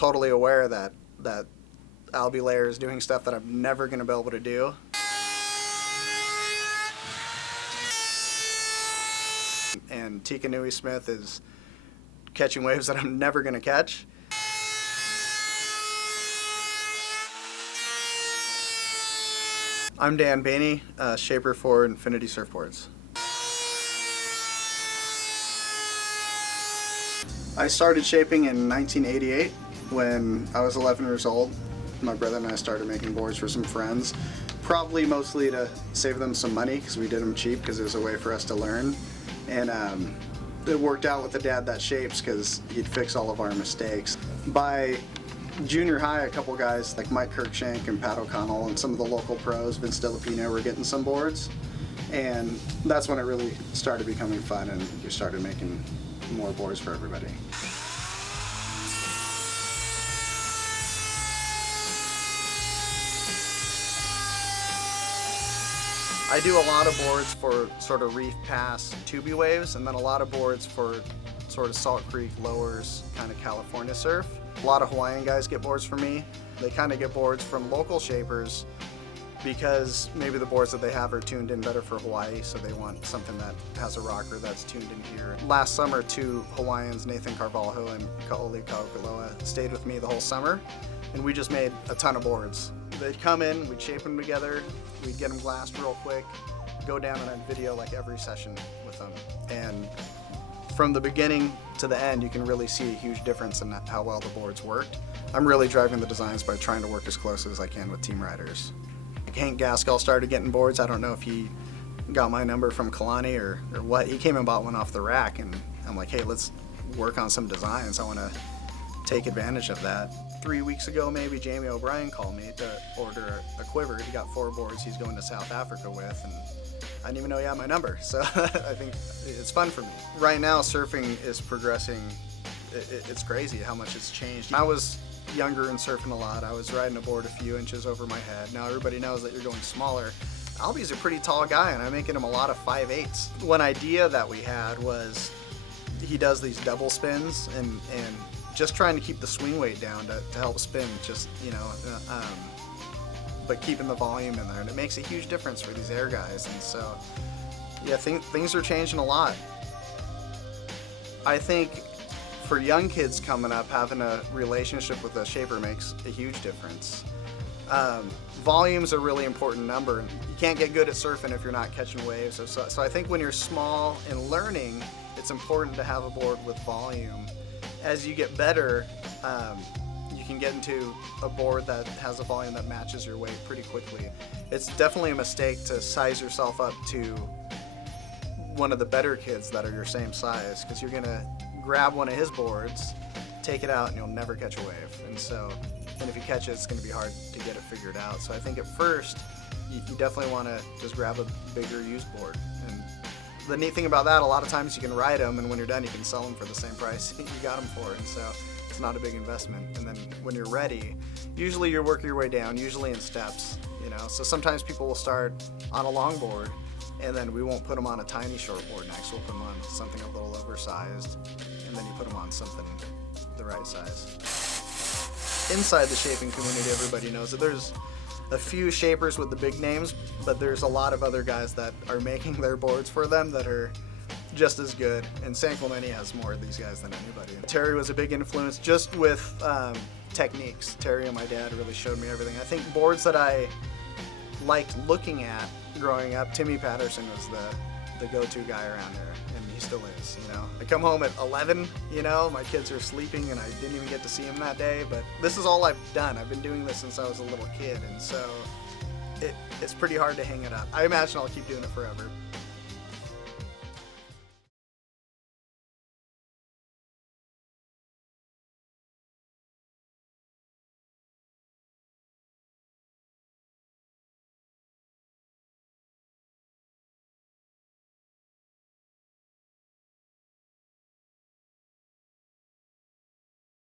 totally aware that Albie Layer is doing stuff that I'm never going to be able to do. And Tika Nui Smith is catching waves that I'm never going to catch. I'm Dan Boehne, shaper for Infinity Surfboards. I started shaping in 1988 when I was 11 years old. My brother and I started making boards for some friends, probably mostly to save them some money because we did them cheap because it was a way for us to learn. And it worked out with the dad that shapes because he'd fix all of our mistakes. By junior high, a couple guys like Mike Kirkshank and Pat O'Connell and some of the local pros, Vince Dillapino, were getting some boards. And that's when it really started becoming fun and we started making more boards for everybody. I do a lot of boards for sort of reef pass tubey waves, and then a lot of boards for sort of Salt Creek lowers, kind of California surf. A lot of Hawaiian guys get boards from me. They kind of get boards from local shapers because maybe the boards that they have are tuned in better for Hawaii, so they want something that has a rocker that's tuned in here. Last summer, two Hawaiians, Nathan Carvalho and Kaoli Kaukaloa, stayed with me the whole summer, and we just made a ton of boards. They'd come in, we'd shape them together, we'd get them glassed real quick, go down and I'd video like every session with them. And from the beginning to the end, you can really see a huge difference in how well the boards worked. I'm really driving the designs by trying to work as close as I can with team riders. Hank Gaskell started getting boards. I don't know if he got my number from Kalani or what. He came and bought one off the rack, and I'm like, hey, let's work on some designs. I want to take advantage of that. 3 weeks ago, maybe, Jamie O'Brien called me to order a quiver. He got 4 boards he's going to South Africa with, and I didn't even know he had my number, so I think it's fun for me. Right now, surfing is progressing. It's crazy how much it's changed. I was younger and surfing a lot. I was riding a board a few inches over my head. Now everybody knows that you're going smaller. Albie's a pretty tall guy, and I'm making him a lot of 5/8. One idea that we had was he does these double spins and just trying to keep the swing weight down to help spin, just, you know, but keeping the volume in there, and it makes a huge difference for these air guys. And so, yeah, things are changing a lot. I think for young kids coming up, having a relationship with a shaper makes a huge difference. Volume's a really important number. You can't get good at surfing if you're not catching waves. So I think when you're small and learning, it's important to have a board with volume. As you get better, you can get into a board that has a volume that matches your weight pretty quickly. It's definitely a mistake to size yourself up to one of the better kids that are your same size, because you're gonna grab one of his boards, take it out, and you'll never catch a wave. And if you catch it, it's gonna be hard to get it figured out. So I think at first, you definitely wanna just grab a bigger used board. And the neat thing about that, a lot of times you can ride them, and when you're done, you can sell them for the same price you got them for. And so it's not a big investment. And then when you're ready, usually you work your way down, usually in steps, you know. So sometimes people will start on a long board, and then we won't put them on a tiny short board next. We'll put them on something a little oversized, and then you put them on something the right size. Inside the shaping community, everybody knows that there's a few shapers with the big names, but there's a lot of other guys that are making their boards for them that are just as good. And San Clemente has more of these guys than anybody. Terry was a big influence just with techniques. Terry and my dad really showed me everything. I think boards that I liked looking at growing up, Timmy Patterson was the go-to guy around there, and he still is, you know. I come home at 11, you know, my kids are sleeping and I didn't even get to see him that day, but this is all I've done. I've been doing this since I was a little kid, and so it's pretty hard to hang it up. I imagine I'll keep doing it forever.